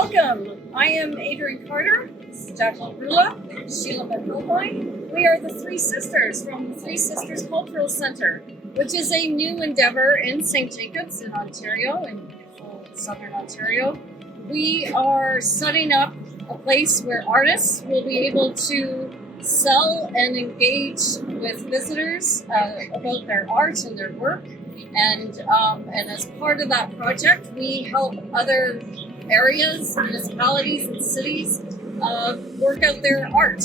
Welcome. I am Adrian Carter. This is Jacqueline Rula, Sheila McElroy. We are the Three Sisters from the Three Sisters Cultural Centre, which is a new endeavour in St. Jacobs in Ontario, in beautiful southern Ontario. We are setting up a place where artists will be able to sell and engage with visitors about their art and their work. And as part of that project, we help other areas, municipalities, and cities work out their art.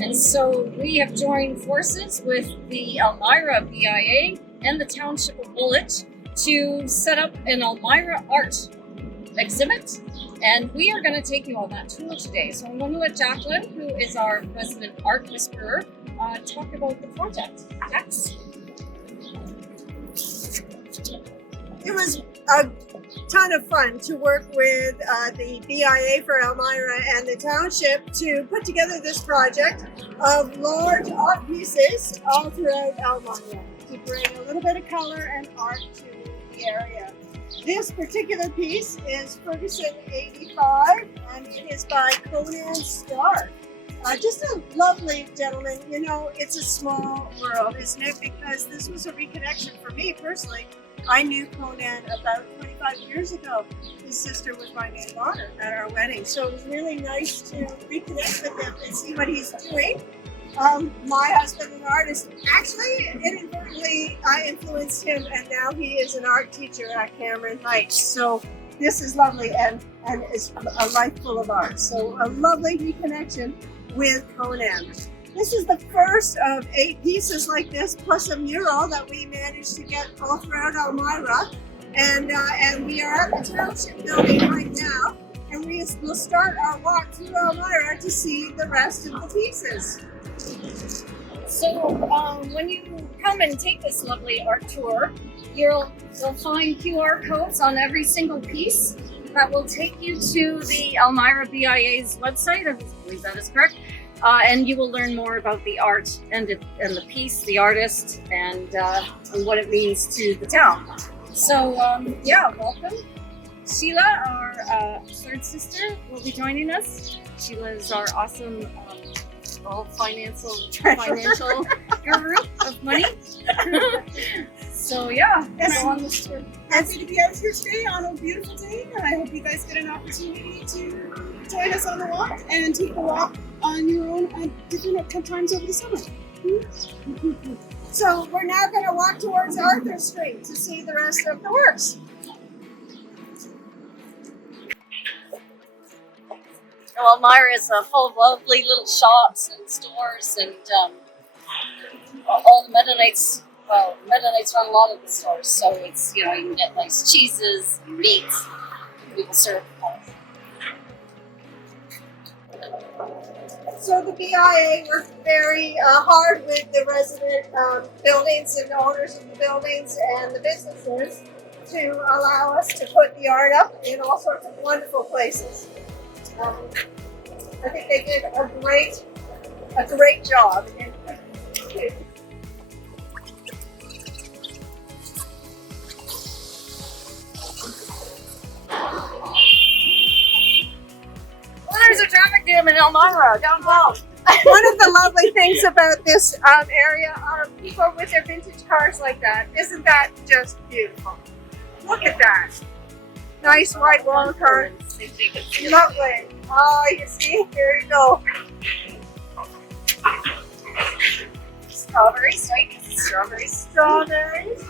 And so we have joined forces with the Elmira BIA and the Township of Woolwich to set up an Elmira Art exhibit. And we are going to take you on that tour today. So I'm going to let Jacqueline, who is our resident art whisperer, talk about the project. Jax? It was a ton of fun to work with the BIA for Elmira and the township to put together this project of large art pieces all throughout Elmira to bring a little bit of color and art to the area. This particular piece is Ferguson 85 and it is by Conan Starr. Just a lovely gentleman. You know, it's a small world, isn't it? Because this was a reconnection for me personally. I knew Conan about 25 years ago. His sister was my maid of honor at our wedding. So it was really nice to reconnect with him and see what he's doing. My husband, an artist, actually inadvertently I influenced him, and now he is an art teacher at Cameron Heights. So this is lovely and is a life full of art. So a lovely reconnection with Conan. This is the first of 8 pieces like this, plus a mural that we managed to get all throughout Elmira. And we are at the Township building right now, and we'll start our walk through Elmira to see the rest of the pieces. So when you come and take this lovely art tour, you'll find QR codes on every single piece that will take you to the Elmira BIA's website. I believe that is correct. And you will learn more about the art and the piece, the artist, and what it means to the town. So yeah, welcome. Sheila, our third sister, will be joining us. Sheila is our awesome financial guru of money. So yeah, go on this tour. Happy to be out here today on a beautiful day, and I hope you guys get an opportunity to join us on the walk and take a walk on your own at different times over the summer. So we're now going to walk towards Arthur Street to see the rest of the works. Well, Elmira is full of lovely little shops and stores, and all the Mennonites. Well, Mennonites run a lot of the stores, so it's, you can get nice cheeses and meats. We will serve. So the BIA worked very hard with the resident buildings and the owners of the buildings and the businesses to allow us to put the art up in all sorts of wonderful places. I think they did a great job. There's a traffic jam in Elmira downtown. One of the lovely things about this area are people with their vintage cars like that. Isn't that just beautiful? Look at that. Nice white wall car. Lovely. Oh, you see? Here you go. Strawberries, right? Strawberries. Strawberries.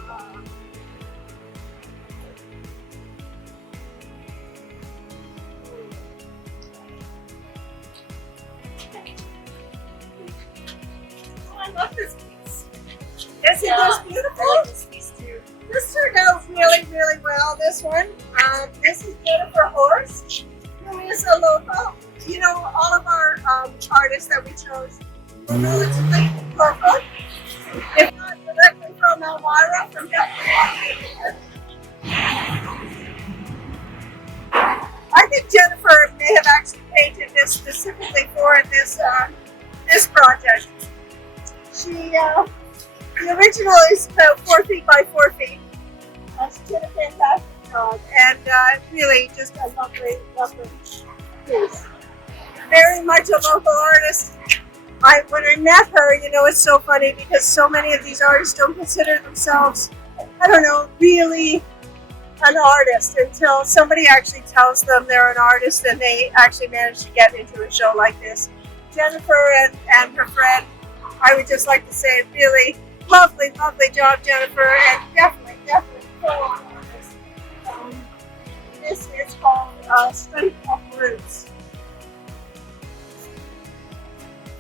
I love this piece. Isn't this beautiful? I like this piece too. This turned out really, really well, this one. This is Jennifer Horst, who is a local. You know, all of our artists that we chose were relatively local, if not directly from Elmira, from Downtown. I think Jennifer may have actually painted this specifically for this project. The original is about 4 feet by 4 feet. She did a fantastic called. And really just a lovely, lovely piece. Very much a local artist. When I met her, you know, it's so funny because so many of these artists don't consider themselves, I don't know, really an artist until somebody actually tells them they're an artist and they actually manage to get into a show like this. Jennifer and her friend, I would just like to say, really lovely, lovely job, Jennifer, and definitely full on artist. This is called Strength of Roots.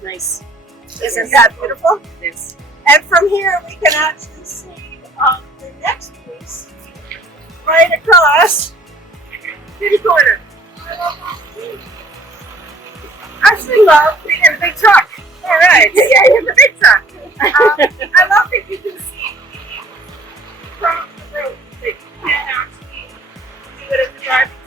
Nice. Isn't that beautiful? Yes. And from here we can actually see the next piece right across the corner. Actually, love the big truck. All right. Yeah, the big truck. I love that you can see from the road that you can actually do it at the driving.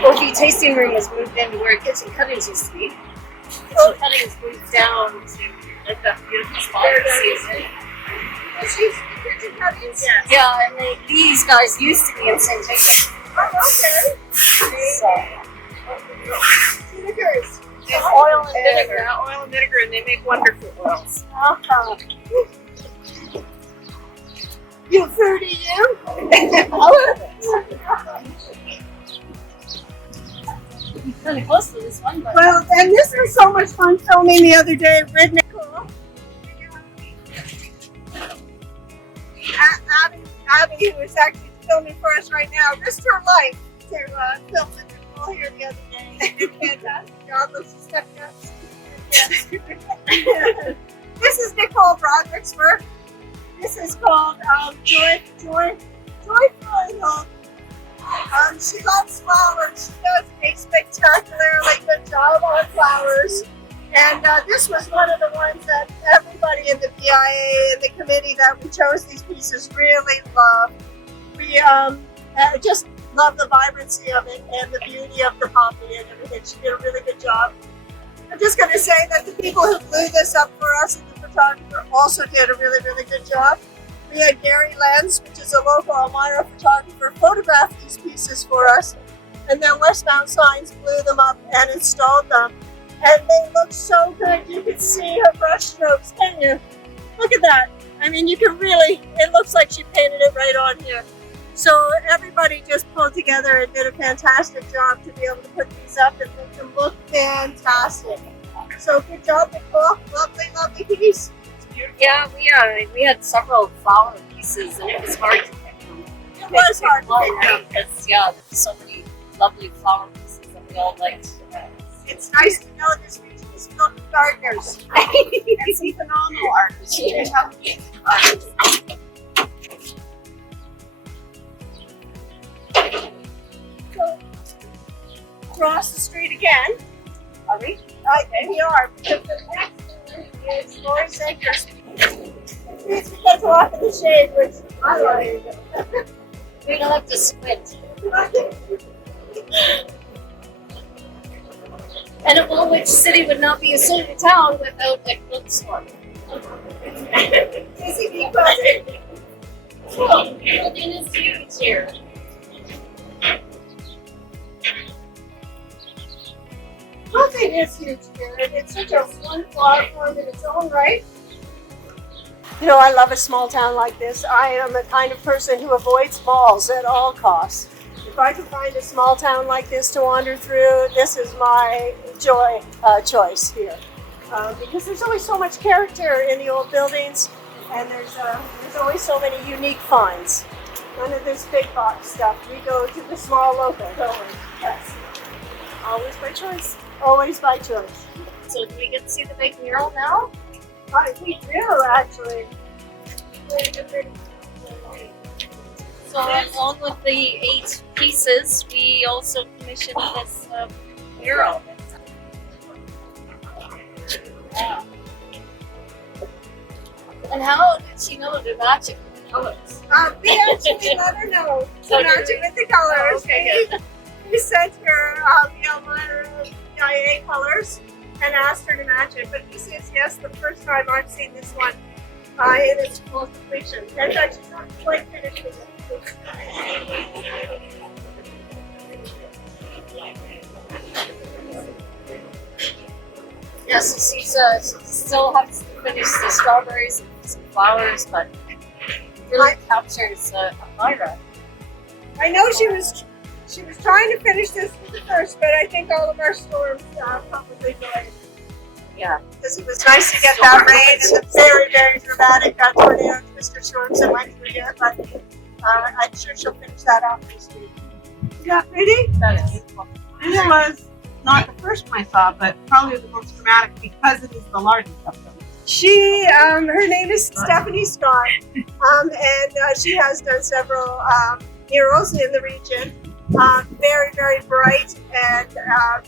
Well, the tasting room was moved into where kitchen cuttings used to be. Kitchen cuttings moved down to like that beautiful spot. She's kitchen cuttings? Yeah. Yeah, and these guys used to be in St. Jacob. Oh, okay. So, Vinegars. it's oil and vinegar. Oil and vinegar, and they make wonderful oils. You foodie, you? I love it. Kind of close to this one, but Well, and this was so much fun filming the other day. Redneck. Abby, who is actually filming for us right now, risked her life to film with Nicole here the other day. She did a fantastic job. Let's just step up. This is Nicole Broderick's work. This is called Joyful. She loves flowers. She does a spectacularly good job on flowers. And this was one of the ones that everybody in the BIA and the committee that we chose these pieces really loved. We just love the vibrancy of it and the beauty of the poppy and everything. She did a really good job. I'm just going to say that the people who blew this up for us and the photographer also did a really, really good job. We had Gary Lenz, which is a local Elmira photographer, photograph these pieces for us. And then Westbound Signs blew them up and installed them. And they look so good. You can see her brush strokes, can you? Look at that. I mean, you can really, it looks like she painted it right on here. So everybody just pulled together and did a fantastic job to be able to put these up and make them look fantastic. So good job, Nicole. Lovely, lovely piece. yeah, we had several flower pieces, and it was hard to pick them. It was hard to pick them. Because there's so many lovely flower pieces that we all liked. It's nice to know this region is filled with gardeners. And some phenomenal artists. You have amazing artists. So, cross the street again. Are we? We are, because the next one is Lori's Acres. Please get to walk in the shade, which I like. We don't have to squint. And Woolwich City would not be a city town without a clothes store. TCB clothing. Oh, building is huge here. Clothing is huge here, and it's such a wonderful art form in its own right. You know, I love a small town like this. I am the kind of person who avoids malls at all costs. If I can find a small town like this to wander through, this is my choice here. Because there's always so much character in the old buildings, and there's always so many unique finds. None of this big box stuff. We go to the small local, don't we? Yes. Always by choice. Always by choice. So do we get to see the big mural now? We do, actually. So along with the 8 pieces, we also commissioned this mural. Yeah. And how did she know to match it with the colors? We actually let her know to match it with the colors. Oh, okay, good. We sent her the Elmira BIA colors and asked her to match it. But he says yes, the first time I've seen this one in its full completion. And that she's not quite finished with it. Yes, she still has to finish the strawberries and some flowers, but really captures Elmira. I know she was trying to finish this first, but I think all of our storms probably delayed. Yeah. Because it was nice to get that rain and the very, very dramatic tornado twister storms that went through here, but I'm sure she'll finish that off this week. Isn't that pretty? That is beautiful. This was not the first one I saw, but probably the most dramatic because it is the largest of them. She, her name is Stephanie Scott, and she has done several murals in the region. Very, very bright and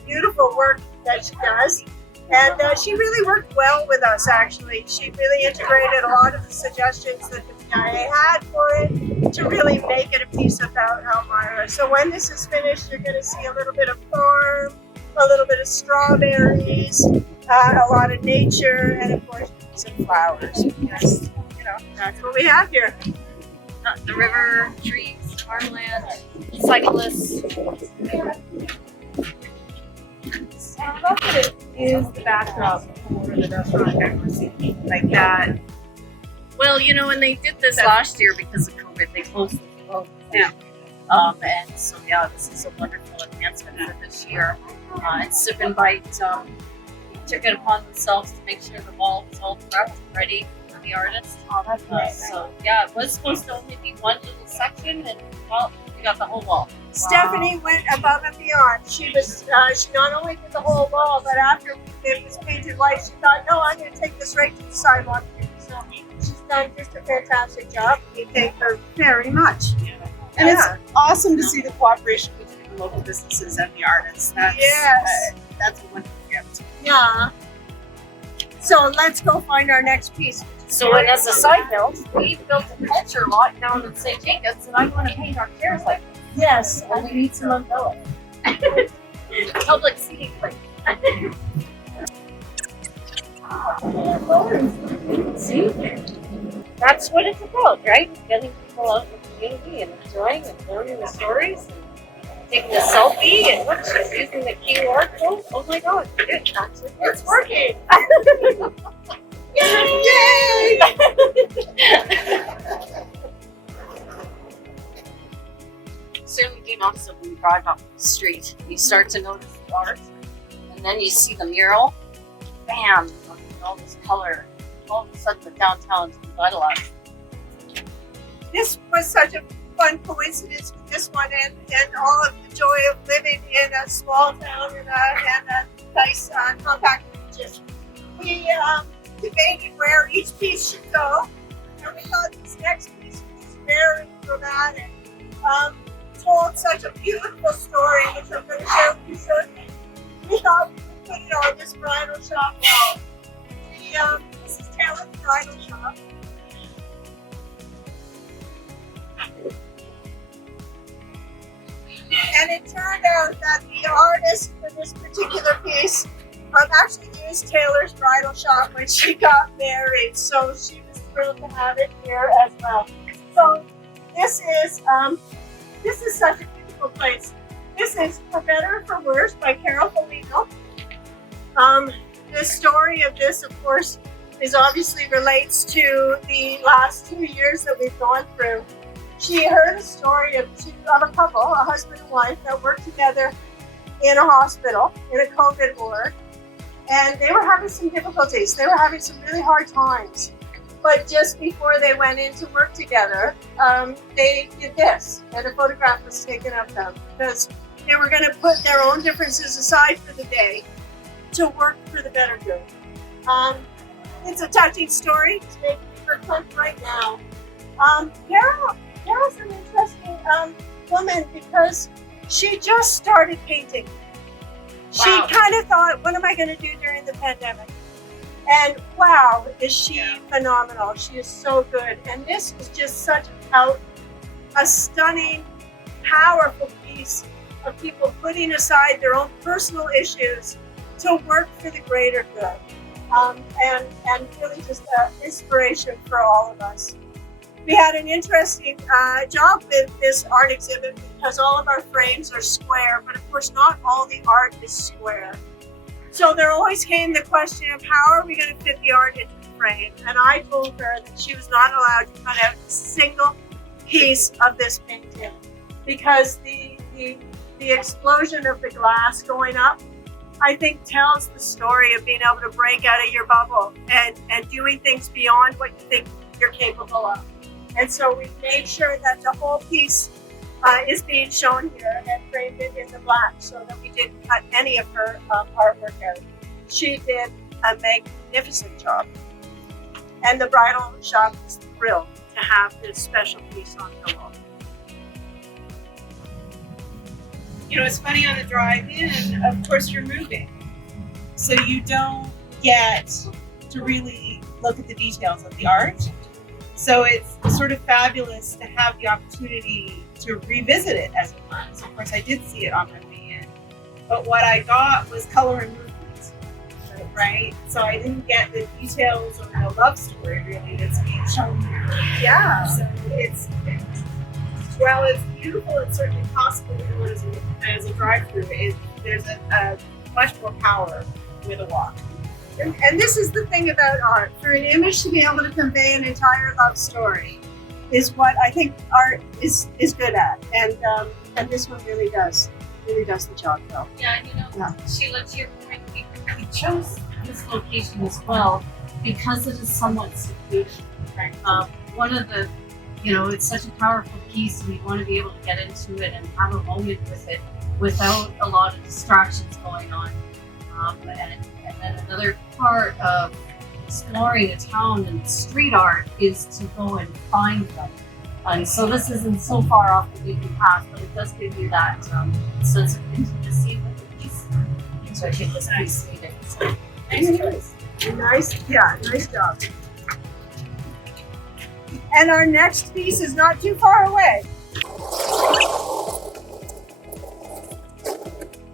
beautiful work that she does. And she really worked well with us, actually. She really integrated a lot of the suggestions that the BIA had for it to really make it a piece about Elmira. So when this is finished, you're going to see a little bit of farm, a little bit of strawberries, a lot of nature, and of course some flowers. Because, you know, that's what we have here. The river, trees, farmland, cyclists. I love that it is the backdrop for the restaurant that we're seeing, like that. Well, you know, when they did this last year because of COVID, they closed the road. Yeah. And so, yeah, this is a wonderful enhancement for this year. And Sip and Bite took it upon themselves to make sure the wall was all prepped, ready for the artist. Oh, that's nice. So, yeah, it was supposed to only be one little section, and, well, we got the whole wall. Stephanie went above and beyond. She not only did the whole wall, but after it was painted white, she thought, no, I'm going to take this right to the sidewalk. So she's done just a fantastic job. We thank her very much. And it's awesome to see the cooperation between the local businesses and the artists. That's a wonderful gift. Yeah. So let's go find our next piece. So, and as a side note, we built a culture lot down in St. Jacobs, and I want to paint our chairs like this. Yes. And we need some umbrellas. Public seating place. See? That's what it's about, right? Getting people out in the community and enjoying and learning the stories and taking a selfie and look, she's using the QR code. Oh my god, it actually It's working. Yay! Soon you do notice that when you drive up the street, you start to notice the art, and then you see the mural. Bam! All this color. All of a sudden, the downtown is revitalized. This was such a fun coincidence with this one and all of the joy of living in a small town and a nice compact region. We debated where each piece should go, and we thought this next piece was very dramatic. Told such a beautiful story, which I'm going to share with you shortly. We thought we could put it on this bridal shop wall. This is Taylor's Bridal Shop. And it turned out that the artist for this particular piece actually used Taylor's Bridal Shop when she got married. So she was thrilled to have it here as well. So this is such a beautiful place. This is For Better or For Worse by Carol Foligno. The story of this, of course, is obviously relates to the last 2 years that we've gone through. She heard a story of a couple, a husband and wife, that worked together in a hospital, in a COVID ward, and they were having some difficulties. They were having some really hard times. But just before they went in to work together, they did this, and a photograph was taken of them because they were going to put their own differences aside for the day to work for the better good. It's a touching story. It's making me reflect right now. Carol's an interesting woman because she just started painting. She kind of thought, what am I going to do during the pandemic? And wow, is she phenomenal. She is so good. And this is just such a stunning, powerful piece of people putting aside their own personal issues to work for the greater good. And really just an inspiration for all of us. We had an interesting job with this art exhibit because all of our frames are square, but of course not all the art is square. So there always came the question of how are we going to fit the art into the frame? And I told her that she was not allowed to cut out a single piece of this painting because the explosion of the glass going up, I think, tells the story of being able to break out of your bubble and doing things beyond what you think you're capable of. And so we made sure that the whole piece is being shown here and framed it in the black so that we didn't cut any of her artwork out. She did a magnificent job. And the bridal shop is thrilled to have this special piece on the wall. You know, it's funny on the drive-in, of course you're moving. So you don't get to really look at the details of the art. So it's sort of fabulous to have the opportunity to revisit it as it was. Of course, I did see it on my way in. But what I got was color and movement, right? So I didn't get the details or the love story really that's being shown here. Yeah. So while it's beautiful, it's certainly possible to do it as a drive-through. There's a much more power with a walk. And this is the thing about art. For an image to be able to convey an entire love story is what I think art is good at. And this one really does the job well. Yeah, and Sheila, to your point, we chose this location as well because it is somewhat secluded. Right. One of the, it's such a powerful piece, and we want to be able to get into it and have a moment with it without a lot of distractions going on. And then another part of exploring a town and street art is to go and find them. And so this isn't so far off the beaten path, but it does give you that sense of intimacy with the piece. So I think this piece needed. So, nice choice. Nice job. And our next piece is not too far away.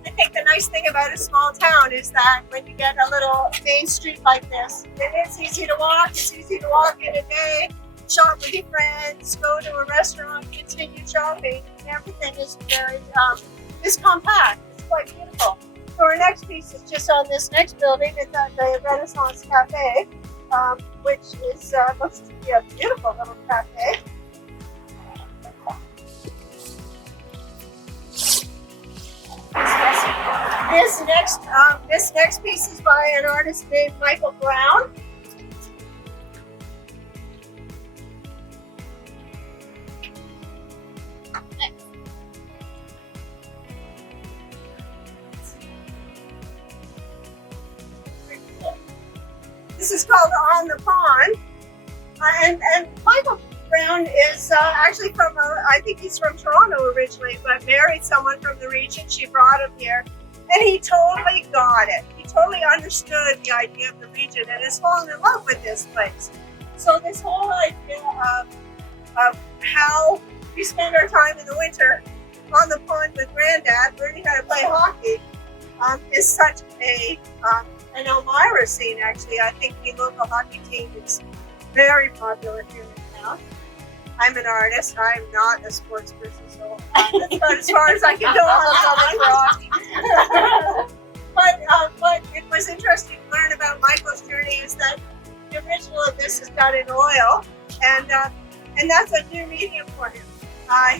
I think the nice thing about a small town is that when you get a little main street like this, it's easy to walk. It's easy to walk in a day, shop with your friends, go to a restaurant, continue shopping. And everything is very is compact. It's quite beautiful. So our next piece is just on this next building. It's at the Renaissance Cafe, which is looks to be a beautiful little cafe. This next piece is by an artist named Michael Brown. This is called On the Pond, and Michael Brown is actually from, I think he's from Toronto originally, but married someone from the region. She brought him here, and he totally got it. He totally understood the idea of the region and has fallen in love with this place. So this whole idea of how we spend our time in the winter on the pond with Granddad, learning how to play hockey, is such an Elmira scene, actually. I think the local hockey team is very popular here in town. I'm an artist. I'm not a sports person, so that's about as far as I can go on hockey. But it was interesting to learn about Michael's journey is that the original of this is done in oil, and that's a new medium for him.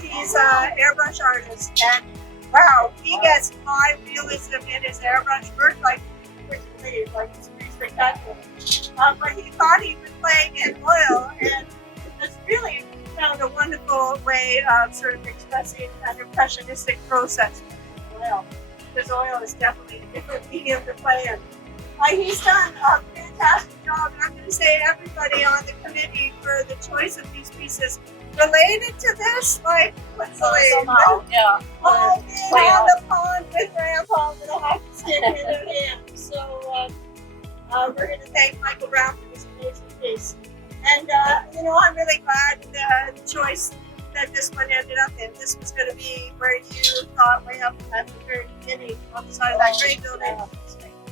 He's an airbrush artist, and wow, he gets high realism in his airbrush work, like it's pretty spectacular. But he thought he was playing in oil, and it's really found a wonderful way of sort of expressing an impressionistic process with oil, because oil is definitely a different medium to play in. He's done a fantastic job, and I'm going to say everybody on the committee for the choice of these pieces related to this, like, what's the way? Yeah. All being on the pond with Grandpa with a hockey stick in their hand. So we're going to thank Michael Brown for this amazing piece. And, I'm really glad the choice that this one ended up in. This was going to be where you thought way up at the very beginning on the side of that great building.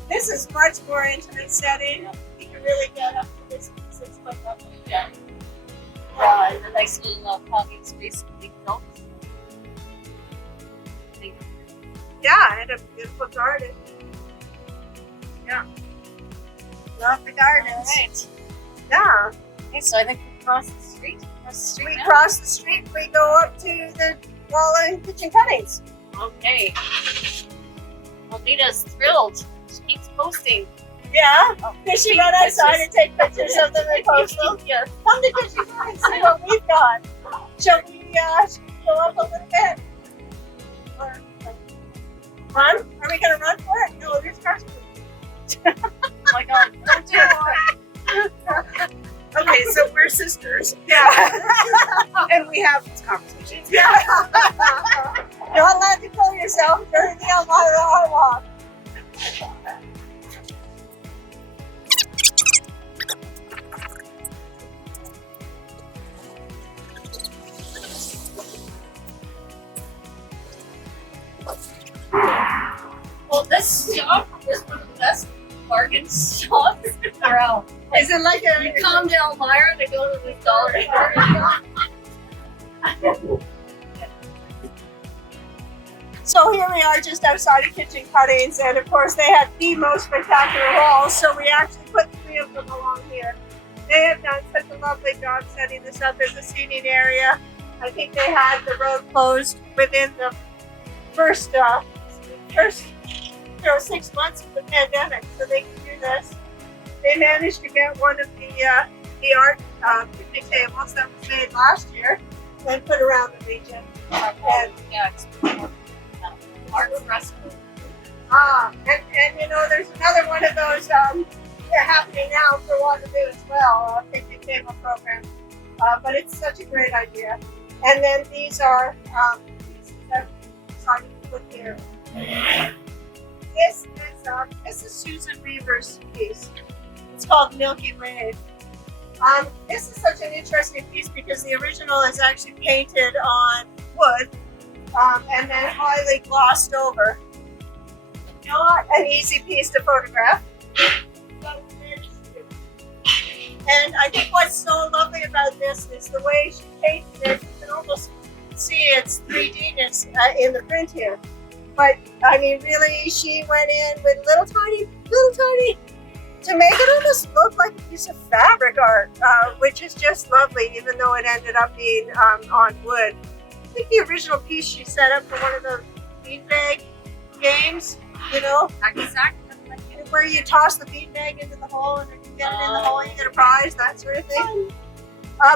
This is much more intimate setting. You can really get up to this 6 foot level. Yeah. And a nice little parking space for the adults. Yeah, and a beautiful garden. Yeah. Love the gardens. All right. Yeah. Okay, so I think we cross the street. We cross the street, we go up to the wall of kitchen cuttings. Okay. Alita's thrilled. She keeps posting. Yeah. Does she run outside and take pictures of them and post them? Yeah. Come to kitchen cuttings, see what we've got. Shall we go up a little bit? Or run? Are we going to run for it? No, there's cars. Oh my god. Don't do it. Okay, so we're sisters. Yeah. And we have these conversations. Yeah. You're not allowed to kill yourself during the Elmira Art Walk. Well, this shop is one of the best bargain shops around. Is it like You come to Elmira to go to the dollar store. So here we are just outside of kitchen cuttings, and of course they had the most spectacular walls, so we actually put 3 of them along here. They have done such a lovely job setting this up as a seating area. I think they had the road closed within the first 6 months of the pandemic, so they can do this. They managed to get one of the art picnic tables that was made last year and put around the region. And Yeah, it's art fresco. and you know, there's another one of those happening now for Waterloo as well, a picnic table program. But it's such a great idea. And then these are pieces that I'm decided to put here. This is Susan Reaver's piece. It's called Milky Way. This is such an interesting piece because the original is actually painted on wood and then highly glossed over. Not an easy piece to photograph. And I think what's so lovely about this is the way she painted it. You can almost see its 3D-ness in the print here. But I mean, really, she went in with little tiny, to make it almost look like a piece of fabric art, which is just lovely, even though it ended up being on wood. I think the original piece she set up for one of the beanbag games, you know, where you toss the beanbag into the hole and if you get it in the hole, you get a prize, that sort of thing.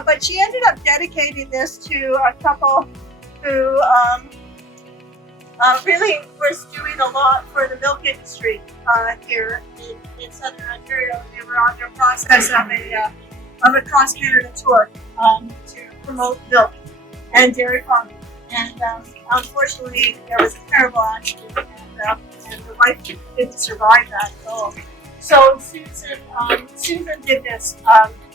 But she ended up dedicating this to a couple who really was doing a lot for the milk industry here in southern Ontario. They were on their process of a cross-Canada tour to promote milk and dairy farming. And unfortunately, there was a terrible accident, and the wife didn't survive that at all. So Susan did this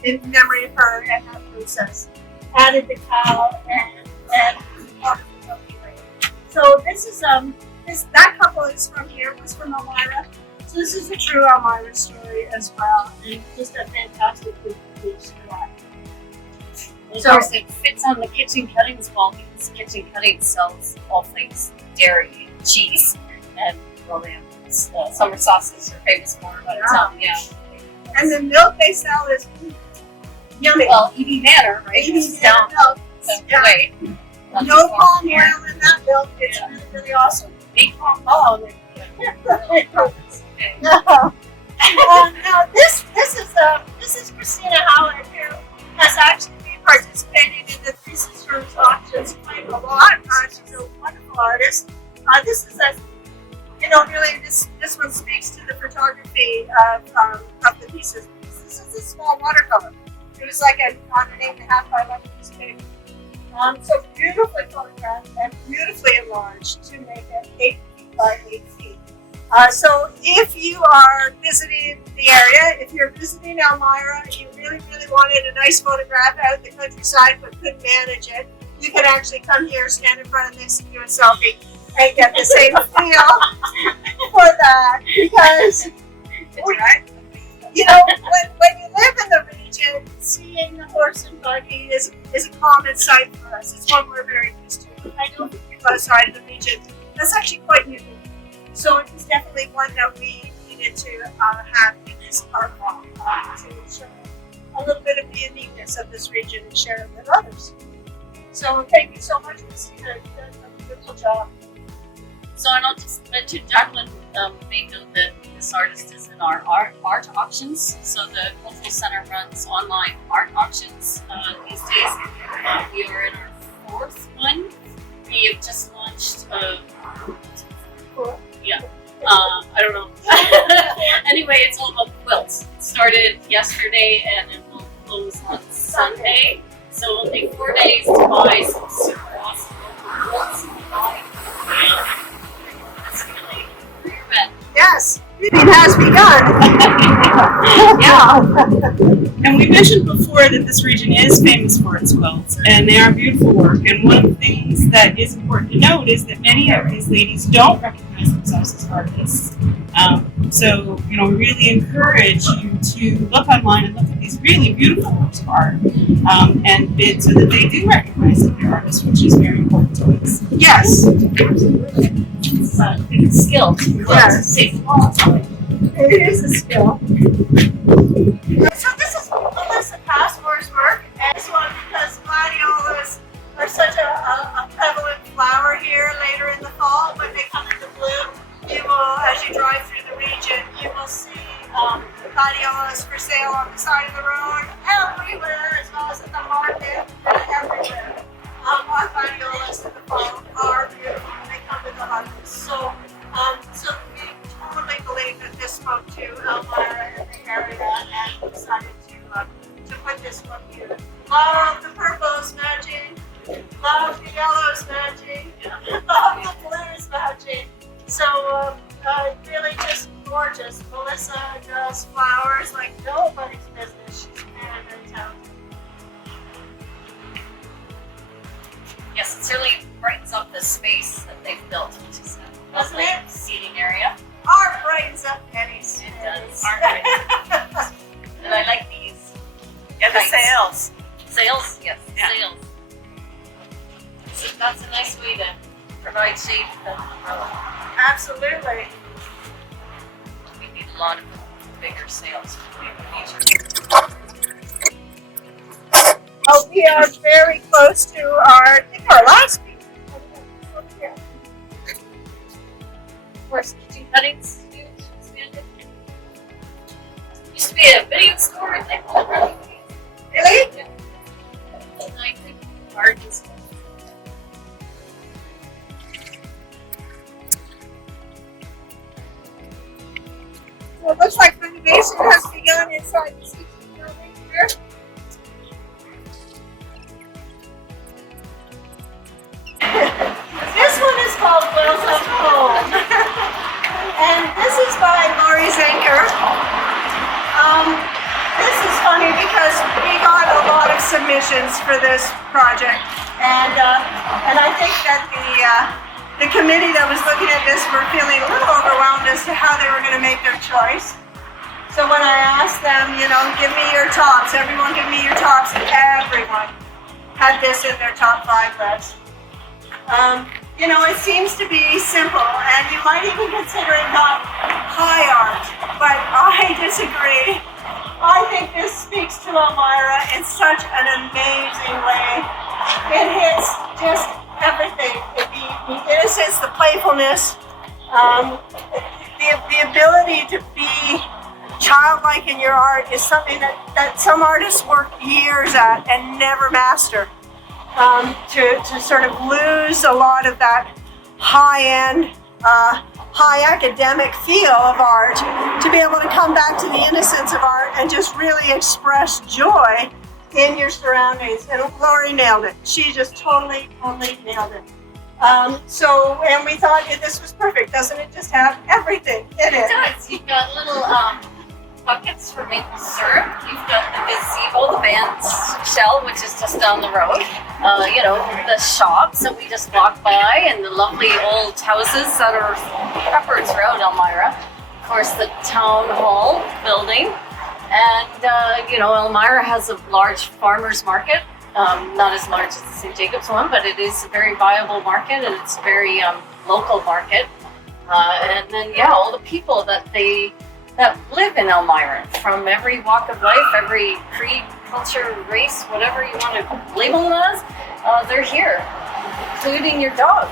in memory of her and that process. Added the cow and part of the milking rate. So this is that couple is from here, was from Elmira. So this is a true Elmira story as well, and just a fantastic piece for that. Of course, it fits on the kitchen cuttings wall because kitchen cuttings sells all things dairy, cheese, and well, summer sauces are famous for. But yeah. And the milk they sell is yummy. Well, Edie Manor, right? Edie down Manor milk. the way. Not No too far palm from oil here. in that milk. It's really, really awesome. Big palm oil. Okay. Now this is Christina Howard, who has actually been participating in the Three Sisters auctions quite a lot. She's a wonderful artist. This is really this one speaks to the photography of the pieces. This is a small watercolor. It was like on an 8.5 by 11 piece of paper. So beautifully photographed and beautifully enlarged to make it 8 feet by 8 feet. So if you are visiting the area, if you're visiting Elmira, you really, really wanted a nice photograph out in the countryside but couldn't manage it, you can actually come here, stand in front of this, and do a selfie, and get the same feel for that. Because you know, when you live in the region, seeing the horse and buggy is a common sight for us. It's one we're very used to. I know people outside of the region, that's actually quite unique. So it was definitely one that we needed to have in this art walk to show a little bit of the uniqueness of this region and share it with others. So thank you so much, Christina. You've done a beautiful job. So and I'll just mention Jacqueline may know that this artist is in our art auctions. So the Cultural Center runs online art auctions these days. We are in our fourth one. We have just launched. I don't know. Anyway, it's all about quilts. It started yesterday and it will close on Sunday. So it'll take 4 days to buy some super awesome quilts. It's really for your bed. Yes, it has begun. Yeah. And we mentioned before that this region is famous for its quilts, and they are beautiful work. And one of the things that is important to note is that many of these ladies don't recognize themselves as artists. So, you know, we really encourage you to look online and look at these really beautiful works of art, and bid so that they do recognize that they're artists, which is very important to us. Yes. It's skill. Yes. Safe laws. It is a skill. So this is Melissa Passmore's work, and this one because gladiolas are such a prevalent flower here later in the fall. When they come into bloom, you will, as you drive through the region, you will see gladiolas for sale on the side of the road everywhere, as well as at the market and everywhere. Our gladiolas in the fall are beautiful. They come with the harvest. So we totally believe that this spoke to Elmira and the area, and we decided to put this one here. Love the purples matching, love the yellows matching, love the blues matching. So really just gorgeous. Melissa does flowers like nobody's business. She's very talented. Yes, it certainly brightens up the space that they've built, which is a Doesn't lovely it? seating area. Art brightens up Penny's. It does. Art brightens. And I like these. Yeah, the kites. sails. Sails, yes, Yeah. sails. So that's a nice way to provide shade for the umbrella. Absolutely. We need a lot of bigger sails for nature. Oh, we are very close to I think our last piece. Horse kitchen cuttings too, expanded. Used to be a video store and they all really Really? yeah. And I think gardens. So it looks like renovation has begun inside the CT building here. This one is called Welcome Home. And this is by Lori Zenker. This is funny because we got a lot of submissions for this project. And I think that the committee that was looking at this were feeling a little overwhelmed as to how they were going to make their choice. So when I asked them, you know, give me your tops, everyone give me your tops, everyone had this in their top 5 list. You know, it seems to be simple, and you might even consider it not high art, but I disagree. I think this speaks to Elmira in such an amazing way. It hits just everything. The innocence, the playfulness, the ability to be childlike in your art is something that some artists work years at and never master. To sort of lose a lot of that high-end, high academic feel of art, to be able to come back to the innocence of art and just really express joy in your surroundings. And Lori nailed it. She just totally nailed it. And we thought this was perfect. Doesn't it just have everything in it? It does. You've got little buckets for maple syrup. You've got the gazebo, the band's shell, which is just down the road. you know, the shops that we just walked by and the lovely old houses that are peppered throughout Elmira. Of course, the town hall building. And, you know, Elmira has a large farmers market. Not as large as the St. Jacobs one, but it is a very viable market and it's a very local market. And then, yeah, all the people that live in Elmira from every walk of life, every creed, culture, race, whatever you want to label them as, they're here, including your dog.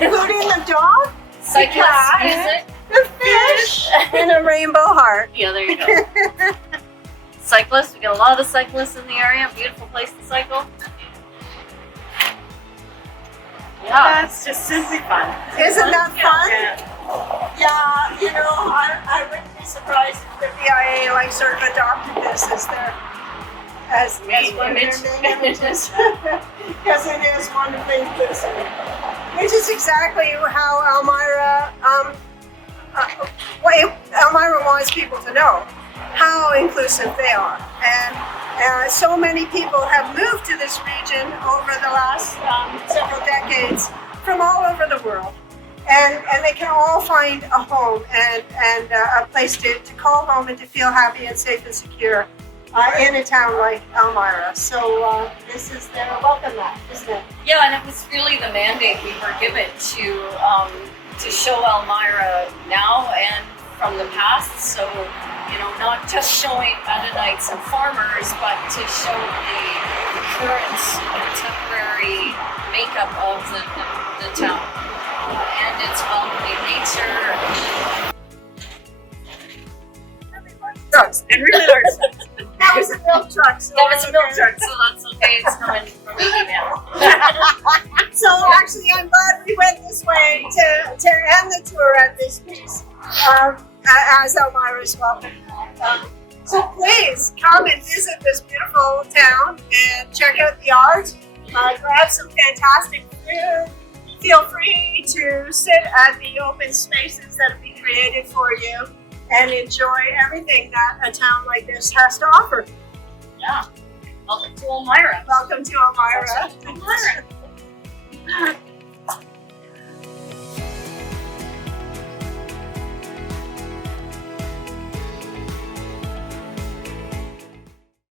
Including the dog, Cyclists, music. the fish, and a rainbow heart. Yeah, there you go. Cyclists, we got a lot of cyclists in the area. Beautiful place to cycle. Yeah. That's just simply fun. Isn't that fun? Yeah. Yeah, you know, I wouldn't be surprised if the BIA like sort of adopted this as their Main one of their image. main images, because it is wonderfully inclusive, which is exactly how Elmira wants people to know how inclusive they are. And so many people have moved to this region over the last several decades from all over the world. And they can all find a home and a place to call home and to feel happy and safe and secure in a town like Elmira. So this is their welcome mat, isn't it? Yeah, and it was really the mandate we were given to show Elmira now and from the past. So, you know, not just showing Mennonites and farmers, but to show the current contemporary makeup of the town and its welcoming nature. Trucks. And really large. That was a milk truck. So That was a milk truck, so that's okay. It's coming from me now. So actually, I'm glad we went this way to end the tour at this piece as Elmira's welcome. So please come and visit this beautiful town and check out the art. Grab some fantastic food. Feel free to sit at the open spaces that have been created for you and enjoy everything that a town like this has to offer. Yeah. Welcome to Elmira. Welcome to Elmira. Elmira.